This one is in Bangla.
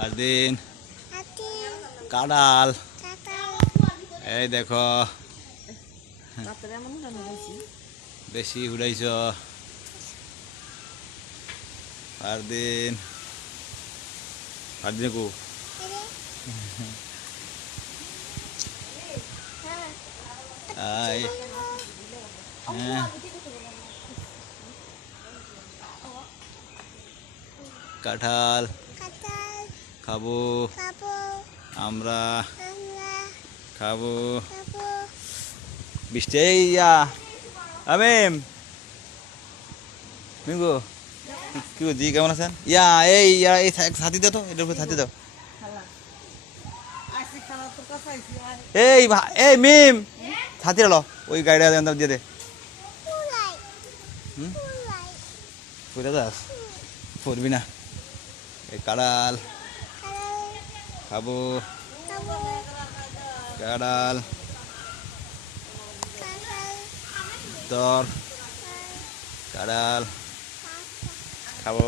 ফারদিন কাঁঠাল এই দেখো বেশি উড়াইছ ফারদিন ফারদিন কো আই হ্যাঁ কাঁঠাল খাবো আমরা খাবো বৃষ্টি ইয়া আমিম মিঙ্গো কি দি কেমন আছেন ইয়া এই ছাতি দাও তো এটার উপরে ছাতি দাও এই মিম ছাতি লো ওই গাড়িটা দিয়ে দে পড়ে যাস পড়বি না এই কাঁঠাল খাবো কাঁঠাল তোর কাঁঠাল খাবো